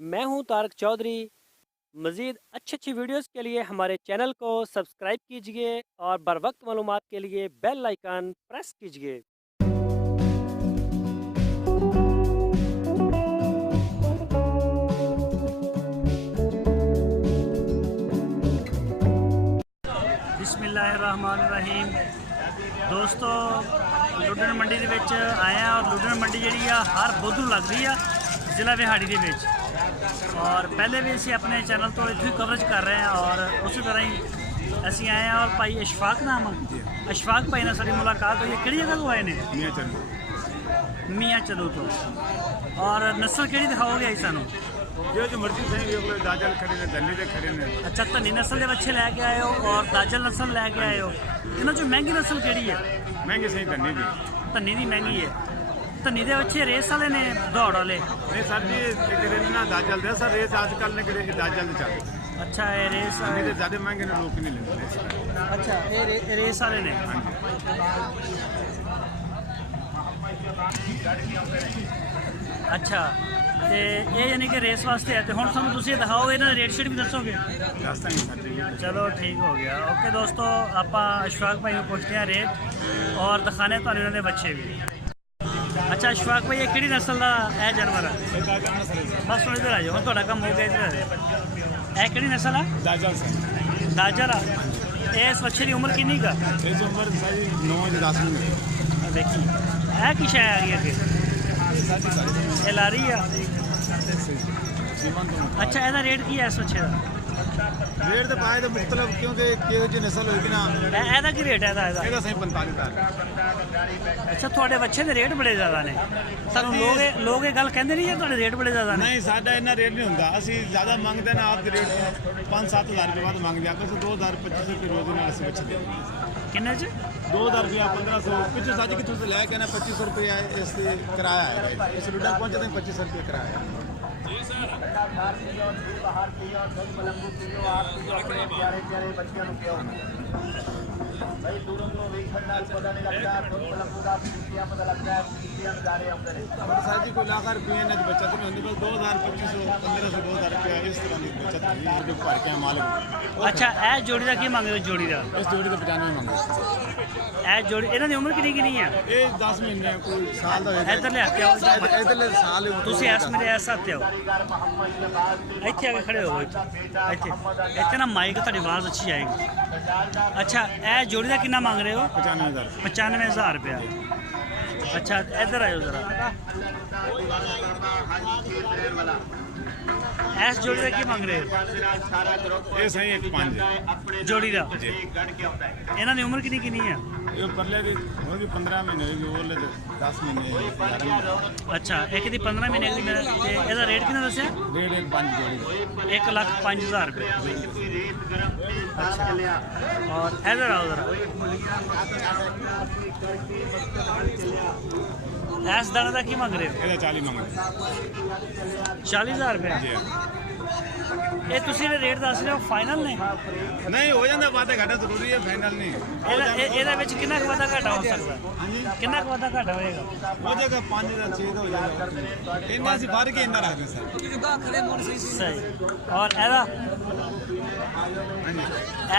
मैं हूं तारक चौधरी। मज़ीद अच्छी वीडियोस के लिए हमारे चैनल को सब्सक्राइब कीजिए और बर वक्त मालूमात के लिए बेल आइकन प्रेस कीजिए। बिस्मिल्लाहिर्रहमानिर्रहीम। दोस्तों लुधियाना मंडी ਦੇ ਵਿੱਚ ਆਏ ਆ और लुधियाना मंडी ਜਿਹੜੀ ਆ हर बुध ਨੂੰ ਲੱਗਦੀ ਆ ਜ਼ਿਲ੍ਹਾ ਵਿਹਾੜੀ ਦੇ ਵਿੱਚ। और पहले भी ਅਸੀਂ ਆਪਣੇ ਚੈਨਲ ਤੋਂ ਇੱਥੇ ਕਵਰੇਜ ਕਰ ਰਹੇ ਹਾਂ और ਉਸੇ ਤਰ੍ਹਾਂ ਹੀ ਅਸੀਂ ਆਏ ਆ और ਭਾਈ ਅਸ਼ਫਾਕ ਨਾਮ ਅਸ਼ਫਾਕ ਭਾਈ ਨਾਲ ਸਾਡੀ ਮੁਲਾਕਾਤ ਹੋਈ ਹੈ। ਕਿਹੜੀ ਜਗ੍ਹਾ ਤੋਂ ਆਏ ਨੇ? ਮੀਆਂ ਚੰਦੂ ਤੋਂ। और ਨਸਲ ਕਿਹੜੀ ਦਿਖਾਓਗੇ ਸਾਨੂੰ? जो मर्जी सही दाजल खड़े ने धन्नी दे खड़े ने। अच्छा धन्नी नस्ल के बच्चे लैके आए हो और दाजल नस्ल लैके आए हो। इन्हों जो महंगी नस्ल केड़ी है? महंगी सही धन्नी दी। धन्नी दी महंगी है। धन्नी दे बच्चे रेस वाले ने दौड़ वाले? नहीं सर जी एक ना दाजल दे सर रेस आजकल ने कि दाजल दे चल। अच्छा ये रेस धन्नी दे ज्यादा महंगे ने लोग नहीं लेते। अच्छा ये रेस वाले ने। अच्छा ਤੇ ਇਹ ਯਾਨੀ ਕਿ ਰੇਸ ਵਾਸਤੇ ਹੈ। ਤੇ ਹੁਣ ਸਾਨੂੰ ਤੁਸੀਂ ਦਿਖਾਓ ਇਹਨਾਂ ਦਾ ਰੇਟ ਸ਼ੀਟ ਵੀ ਦੱਸੋਗੇ? ਦੱਸਦਾ ਨਹੀਂ ਸਰ ਜੀ। ਚਲੋ ਠੀਕ ਹੋ ਗਿਆ। ਓਕੇ ਦੋਸਤੋ ਆਪਾਂ ਅਸ਼ਫਾਕ ਭਾਈ ਨੂੰ ਪੁੱਛਦੇ ਹਾਂ ਰੇਟ ਔਰ ਦਿਖਾਣੇ ਤੁਹਾਨੂੰ ਇਹਨਾਂ ਦੇ ਬੱਚੇ ਵੀ। ਅੱਛਾ ਅਸ਼ਫਾਕ ਭਾਈ ਇਹ ਕਿਹੜੀ ਨਸਲ ਦਾ ਇਹ ਜਾਨਵਰ ਹੈ? ਬਸ ਹੁਣ ਇੱਧਰ ਆ ਜਾਓ। ਹੁਣ ਤੁਹਾਡਾ ਕੰਮ ਹੋ ਗਿਆ ਇੱਧਰ। ਇਹ ਕਿਹੜੀ ਨਸਲ ਆ? दाजल सर। ਦਾਜਰ ਆ। ਇਸ ਬੱਚੇ ਦੀ ਉਮਰ ਕਿੰਨੀ ਕਾ? इस उम्र सर 9 से 10 महीने। ਦੇਖੀ ਇਹ ਕੀ ਸ਼ੈ ਆ ਗਈ ਅੱਗੇ? ਇਹ ਲਾ ਰਹੀ ਆ। ਅੱਛਾ ਇਹਦਾ ਰੇਟ ਕੀ ਹੈ ਇਸ ਬੱਚੇ ਦਾ? रेट तो पाए तो मुख्तलिफ क्योंकि किहो जी नस्ल होगी ना। ਇਹਦਾ ਕੀ ਰੇਟ ਹੈ ਇਹਦਾ? ਇਹਦਾ ਸਹੀ 45,000। ਅੱਛਾ ਤੁਹਾਡੇ ਬੱਚੇ ਦੇ ਰੇਟ ਬੜੇ ਜ਼ਿਆਦਾ ਨੇ। ਸਾਨੂੰ ਲੋਕ ਇਹ ਗੱਲ ਕਹਿੰਦੇ ਨਹੀਂ ਜੇ ਤੁਹਾਡੇ ਰੇਟ ਬੜੇ ਜ਼ਿਆਦਾ ਨੇ। ਨਹੀਂ ਸਾਡਾ ਇੰਨਾ ਰੇਟ ਨਹੀਂ ਹੁੰਦਾ। ਅਸੀਂ ਜ਼ਿਆਦਾ ਮੰਗਦੇ ਨਾ ਆਪ ਦੇ ਰੇਟ 5-7 ਹਜ਼ਾਰ ਰੁਪਏ ਬਾਅਦ ਮੰਗਦੇ ਆ। ਕਿਸੇ 2,000-2500 ਰੁਪਏ ਰੋਜ਼ ਨਾਲ ਅਸੀਂ ਵੇਚਦੇ ਹਾਂ। ਕਿੰਨੇ ਚ? 2,000 ਰੁਪਏ 1,500 ਪਿੱਛੇ ਸੱਜ ਕਿੱਥੋਂ ਤੋਂ ਲੈ ਕੇ ਨਾ 2500 ਰੁਪਏ ਇਸ ਤੇ ਕਿਰਾਇਆ ਹੈ। ਇਸ ਲੁੱਡਾ ਪਹੁੰਚਦੇ 2500 ਰੁਪਏ ਕਿਰਾਇਆ ਹੈ। जी सर बाहर की और दूध मलंगू पीओ आप पीओ अपने प्यारे प्यारे बच्चों को पियो भाई दूरों को वेखण नाल पता नहीं लगता दूध मलंगू दा पीतियां पता लगता है पीतियां नजारे आउंदे ने। और सर जी कोई लाख रुपए ने बचत नहीं होंदी बस 2,000 2500 1500 2000 रुपए इस तरह की बचत हुई जो भर के मालिक। अच्छा ਇਹ ਜੋੜੀ ਦਾ ਕੀ ਮੰਗਦੇ ਹੋ? ਜੋੜੀ ਦਾ इस जोड़ी का 95 मंगो। ਇਹ ਜੋੜੀ ਇਹਨਾਂ ਦੀ ਉਮਰ ਕਿੰਨੀ ਹੈ? ये 10 महीने कोई साल ਦਾ होएगा। ਇੱਧਰ ਲਿਆ ਕੇ ਆਓ। इधरले साल ਤੁਸੀਂ ਇਸ ਮੇਰੇ ਇਸ ਹੱਥ ਤੇ ਆਓ। ਇੱਥੇ ਆ ਕੇ ਖੜੇ ਹੋ ਇੱਥੇ ਨਾ ਮਾਈਕ ਤੁਹਾਡੀ ਆਵਾਜ਼ ਅੱਛੀ ਆਏਗੀ। ਅੱਛਾ ਇਹ ਜੋੜੀ ਦਾ ਕਿੰਨਾ ਮੰਗ ਰਹੇ ਹੋ? 95,000 95,000 ਰੁਪਇਆ। ਅੱਛਾ ਇੱਧਰ ਆਇਓ ਜ਼ਰਾ। ਇਸ ਜੋੜੀ ਦਾ ਕੀ ਮੰਗ ਰਹੇ ਹੋ? ये सही 1.5 ਜੋੜੀ ਦਾ। ਇਹਨਾਂ ਦੀ ਉਮਰ ਕਿੰਨੀ ਹੈ? ये परले की होगी 15 महीने होगी ओले तो 10 महीने। ਅੱਛਾ ਇੱਕ ਦੀ 15 ਮਹੀਨੇ ਦੀ ਤੇ ਇਹਦਾ ਰੇਟ ਕਿੰਨਾ ਦੱਸਿਆ? रेट 1.5 जोड़ी 1,05,000 रुपये। अच्छा और इधर आओ ज़रा। ऐस दाने का की मांग रहे हो? ਇਹਦਾ 40 ਮੰਗਦੇ 40,000 रुपये। ਜੀ ਇਹ ਤੁਸੀਂ ਇਹ ਰੇਟ ਦੱਸ ਰਹੇ ਹੋ ਫਾਈਨਲ ਨੇ? ਨਹੀਂ ਹੋ ਜਾਂਦਾ ਵਾਧਾ ਘਾਟਾ ਜ਼ਰੂਰੀ ਹੈ ਫਾਈਨਲ ਨਹੀਂ। ਇਹਦੇ ਵਿੱਚ ਕਿੰਨਾ ਕੁ ਵਾਧਾ ਘਾਟਾ ਹੋ ਸਕਦਾ? ਹਾਂਜੀ ਕਿੰਨਾ ਕੁ ਵਾਧਾ ਘਾਟਾ ਹੋਏਗਾ? ਹੋ ਜਾਏਗਾ 5 ਦਾ 6 ਦਾ ਹੋ ਜਾਏਗਾ। ਇੰਨਾ ਅਸੀਂ ਫਰਕ ਹੀ ਇੰਨਾ ਰੱਖਦੇ ਸਰ। ਸਹੀ। और ਇਹਦਾ ਹਾਂਜੀ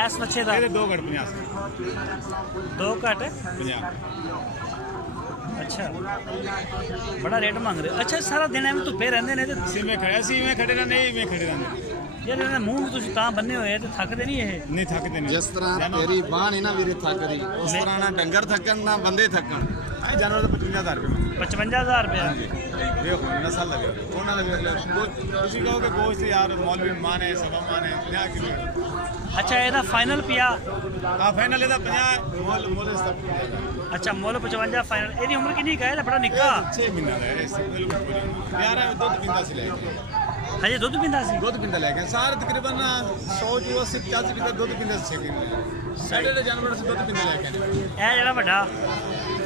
ਐਸ ਬੱਚੇ ਦਾ? ਇਹਦੇ 2 ਘਟ 50 2 ਘਟ 50। अच्छा बड़ा रेट मांग रहे। अच्छा सारा दिन एवं धुप्पे रहंदे ने ते ਸਿਵੇਂ ਖੜਿਆ ਸੀ ਇਵੇਂ ਖੜੇ ਰਹਿੰਦੇ ਇਵੇਂ ਖੜੇ ਰਹਿੰਦੇ। यार इन्हें मुंह ਤੁਸੀਂ ਤਾਂ ਬੰਨੇ ਹੋਏ ਤੇ ਥੱਕਦੇ ਨਹੀਂ ਇਹ? ਨਹੀਂ ਥੱਕਦੇ ਨਹੀਂ। ਜਿਸ ਤਰ੍ਹਾਂ ਤੇਰੀ ਬਾਹ ਨਹੀਂ ਨਾ ਵੀਰੇ ਥੱਕਦੀ ਉਸ ਤਰ੍ਹਾਂ ਨਾ ਡੰਗਰ ਥੱਕਣ ਨਾ ਬੰਦੇ ਥੱਕਣ। ਇਹ ਜਾਨਵਰ ਦਾ 55,000 ਰੁਪਏ 55,000 ਰੁਪਏ। ਵੇਖੋ ਨਸਲ ਦਾ ਵੇਖੋ ਉਹਨਾਂ ਦਾ ਵੇਖ ਲਓ। ਤੁਸੀਂ ਕਹੋਗੇ ਗੋਸ਼ਤ ਯਾਰ ਮੌਲਵੀ ਮਾਨੇ ਸਭਾ ਮਾਨੇ 50 ਕਿਲੋ। ਅੱਛਾ ਇਹਦਾ ਫਾਈਨਲ ਪਿਆ? ਆ ਫਾਈਨਲ ਇਹਦਾ 50 ਮੁੱਲ ਇਸ ਤੱਕ। ਅੱਛਾ ਮੁੱਲ 55 ਫਾਈਨਲ। ਇਹਦੀ ਉਮਰ ਕਿੰਨੀ ਹੈ? ਇਹਦਾ ਬੜਾ ਨਿੱਕਾ 6 ਮਹੀਨਾ ਦਾ ਹੈ। ਇਸ ਬਿਲਕੁਲ ਪਿਆਰਾ ਦੁੱਧ ਪੀਂਦਾ ਸੀ ਲੈ ਕੇ। ਹਜੇ ਦੁੱਧ ਪੀਂਦਾ ਸੀ? ਦੁੱਧ ਪੀਂਦਾ ਲੈ ਕੇ ਸਾਰੇ ਤਕਰੀਬਨ 100 ਜੋ 80 50 ਲੀਟਰ ਦੁੱਧ ਪੀਂਦਾ ਸੀ 6 ਮਹੀਨੇ। ਸਾਡੇ ਦੇ ਜਾਨਵਰ ਸੀ ਦੁੱਧ ਪੀਂਦੇ ਲੈ ਕੇ ਨੇ। ਇਹ ਜਿਹੜਾ ਵੱਡਾ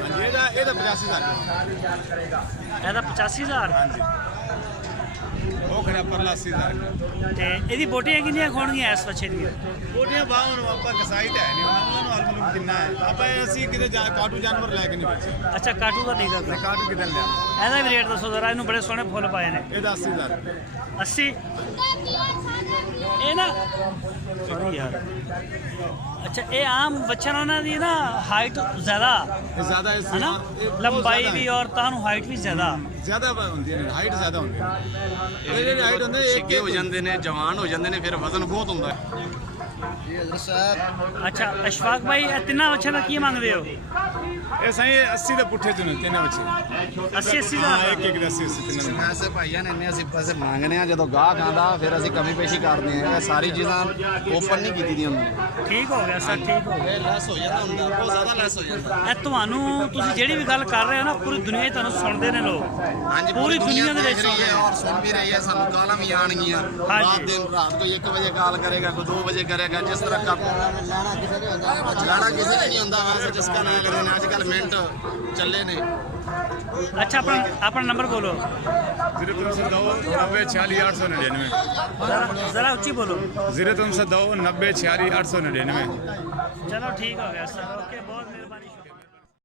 ਹਾਂਜੀ ਇਹਦਾ 85,000 ਇਹਦਾ 85,000। ਹਾਂਜੀ ਉਹ ਖੜਾ ਪਰਲਾ 80,000। ਤੇ ਇਹਦੀ ਬੋਟੀਆਂ ਕਿੰਨੀਆਂ ਖੋਣਗੀਆਂ ਇਸ ਬੱਚੇ ਦੀਆਂ? ਬੋਟੀਆਂ ਬਾਹਾਂ ਨੂੰ ਆਪਾਂ ਕਸਾਈ ਤਾਂ ਹੈ ਨਹੀਂ ਉਹਨਾਂ ਨੂੰ ਹਲਮਲੂਮ ਕਿੰਨਾ ਹੈ ਆਪਾਂ ਅਸੀਂ ਕਿਤੇ ਕਾਟੂ ਜਾਨਵਰ ਲੈ ਕੇ ਨਹੀਂ ਬੱਚੇ। ਅੱਛਾ ਕਾਟੂ ਦਾ ਨਹੀਂ ਕਰਦਾ। ਕਾਟੂ ਕਿਤੇ ਲਿਆ ਇਹਦਾ ਵੀ ਰੇਟ ਦੱਸੋ ਜ਼ਰਾ, ਇਹਨੂੰ ਬੜੇ ਸੋਹਣੇ ਫੁੱਲ ਪਾਏ ਨੇ। ਇਹਦਾ 80000 ਰੁਪਏ 80 ਇਹ ਨਾ ਸੌਰੀ ਯਾਰ। ਅੱਛਾ ਇਹ ਆਮ ਬੱਚਿਆਂ ਉਹਨਾਂ ਦੀ ਨਾ ਹਾਈਟ ਜ਼ਿਆਦਾ ਇਹ ਜ਼ਿਆਦਾ ਇਸ ਹੈ ਨਾ, ਲੰਬਾਈ ਵੀ ਔਰ ਤੁਹਾਨੂੰ ਹਾਈਟ ਵੀ ਜ਼ਿਆਦਾ। ਜ਼ਿਆਦਾ ਹੁੰਦੀ ਹੈ, ਹਾਈਟ ਜ਼ਿਆਦਾ ਹੁੰਦੀ ਹੈ। ਇਹ ਜਿਹੜੀ ਹਾਈਟ ਹੁੰਦੀ ਹੈ ਸਿੱਕੇ ਹੋ ਜਾਂਦੇ ਨੇ, ਜਵਾਨ ਹੋ ਜਾਂਦੇ ਨੇ, ਫਿਰ ਵਜ਼ਨ ਬਹੁਤ ਹੁੰਦਾ ਹੈ। ਅੱਛਾ ਅਸ਼ਫਾਕ ਭਾਈ ਇਹ ਤਿੰਨਾਂ ਬੱਚਿਆਂ ਦਾ ਕੀ ਮੰਗਦੇ ਹੋ? ਇਹ ਸਹੀ 80 ਦੇ ਪੁੱਠੇ ਚੁਣੇ ਤਿੰਨੇ ਬੱਚੇ 80 ਦਾ ਹਾਂ, ਇੱਕ ਦਾ 80 ਤਿੰਨੇ ਦੇ। ਪੈਸੇ ਭਾਈਆਂ ਨੇ ਇੰਨੇ ਅਸੀਂ ਪੈਸੇ ਮੰਗਨੇ ਆ, ਜਦੋਂ ਗਾਹਕ ਆਂਦਾ ਫਿਰ ਅਸੀਂ ਕਮੀ ਪੇਸ਼ੀ ਕਰਦੇ ਆ। ਇਹ ਸਾਰੀ ਚੀਜ਼ਾਂ ਓਪਨ ਨਹੀਂ ਕੀਤੀ ਦੀਆਂ ਹੁੰਦੀਆਂ। ਠੀਕ ਹੋ ਗਿਆ ਸਰ, ਠੀਕ ਹੋ ਗਿਆ। ਇਹ ਲੈਸ ਹੋ ਜਾਂਦਾ ਹੁੰਦਾ, ਬਹੁਤ ਜ਼ਿਆਦਾ ਲੈਸ ਹੋ ਜਾਂਦਾ। ਇਹ ਤੁਹਾਨੂੰ ਤੁਸੀਂ ਜਿਹੜੀ ਵੀ ਗੱਲ ਕਰ ਰਹੇ ਹੋ ਨਾ, ਪੂਰੀ ਦੁਨੀਆ 'ਚ ਤੁਹਾਨੂੰ ਸੁਣਦੇ ਨੇ ਲੋਕ। ਹਾਂਜੀ, ਪੂਰੀ ਦੁਨੀਆ ਦੇ ਵਿੱਚ ਦੇਖ ਰਹੀ ਹੈ ਔਰ ਸੁਣ ਵੀ ਰਹੀ ਹੈ। ਸਾਨੂੰ ਕਾਲਾਂ ਵੀ ਆਣਗੀਆਂ ਰਾਤ ਦਿਨ, ਰਾਤ ਕੋਈ 1 ਵਜੇ ਕਾਲ ਕਰੇਗਾ, ਕੋਈ 2 ਵਜੇ ਕਰੇਗਾ। ਜਿਸ ਤਰ੍ਹਾਂ ਕਰ ਲਾਣਾ ਕਿਸੇ ਦਾ ਨਹੀਂ ਹੁੰਦਾ। ਵੈਸੇ ਜਿਸ ਦਾ ਨਾਂ ਲੈਂਦੇ ਨੇ ਅੱਜ ਕੱਲ ਮਿੰਟ ਚੱਲੇ ਨੇ। ਅੱਛਾ ਆਪਣਾ ਨੰਬਰ ਬੋਲੋ 0302 90 46 899 ਜ਼ਰਾ ਉੱਚੀ ਬੋਲੋ। 0302 90 46 899। ਚਲੋ ਠੀਕ ਹੋ ਗਿਆ ਸਰ, ਓਕੇ, ਬਹੁਤ ਮਿਹਰਬਾਨੀ, ਸ਼ੁਕਰੀਆ।